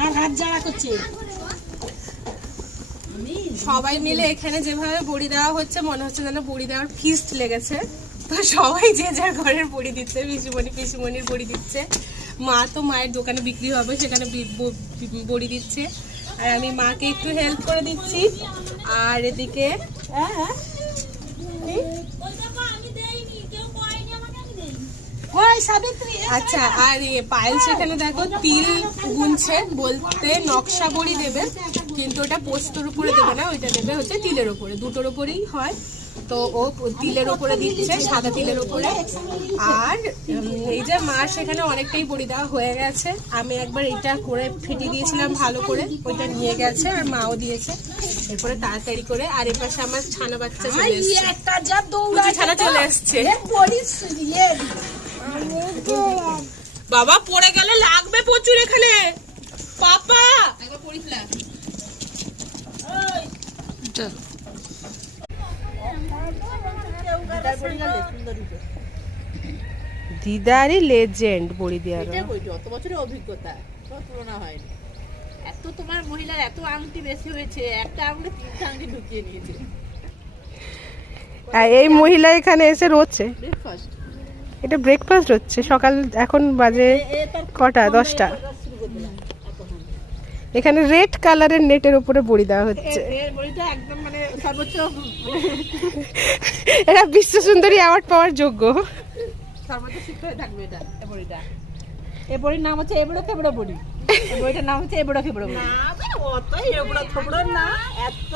আর হাত জ্বালা করছে। সবাই মিলে এখানে যেভাবে বড়ি দেওয়া হচ্ছে মনে হচ্ছে যেন বড়ি দেওয়ার ফিস্ট লেগেছে। তো সবাই যে যার ঘরের বড়ি দিচ্ছে, পিসিমণির বড়ি দিচ্ছে, মা তো মায়ের দোকানে বিক্রি হবে সেখানে বড়ি দিচ্ছে, আর আমি মাকে একটু হেল্প করে দিচ্ছি। আর এদিকে আচ্ছা, আর পায়েল সেখানে দেখো তিল গুনছে, বলতে নকশা বড়ি দেবে কিন্তু ওটা পোস্তর উপরে দেবে না, ওইটা দেবে হচ্ছে তিলের ওপরে, দুটোর ওপরেই হয়। তো ও তিলের ওপরে দিচ্ছে, সাদা তিলের ওপরে। আর এই যে মা সেখানে অনেকটাই বড়ি দেওয়া হয়ে গেছে, আমি একবার এটা করে ফেটে দিয়েছিলাম ভালো করে, ওইটা নিয়ে গেছে আর মাও দিয়েছে এরপরে তাড়াতাড়ি করে। আর এর পাশে আমার ছানা বাচ্চা চলে এসছে, ছানা চলে এসছে। বাবা পড়ে গেলে লাগবে প্রচুর এখানে, পাপা একবার পড়িস না। দিদারই লেজেন্ড বড়ি দেওয়ার, অত বছরের অভিজ্ঞতা তুলনা হয়নি। এত তোমার মহিলার এত আংটি বেশি হয়েছে, একটা আঙুলে 3টা আংটি ঢুকিয়ে নিয়েছে। এই মহিলা এখানে এসে রোচ্ছে, ব্রেকফাস্ট, এটা ব্রেকফাস্ট হচ্ছে সকাল, এখন বাজে কটা 10টা। এখানে রেড কালারের নেটের উপরে বড়ি দেওয়া হচ্ছে, বড়িটা একদম মানে সর্বোচ্চ, এরা বিশ্ব সুন্দরী অ্যাওয়ার্ড পাওয়ার যোগ্য। সর্বোচ্চ শিক্ষায় থাকবে এটা বড়িটা। এই বড়ির নাম হচ্ছে এবড়ো খেবড়ো বড়ি, এই বড়িটার নাম হচ্ছে এবড়ো খেবড়ো বড়ি। না অত এবড়ো খেবড়ো না, এত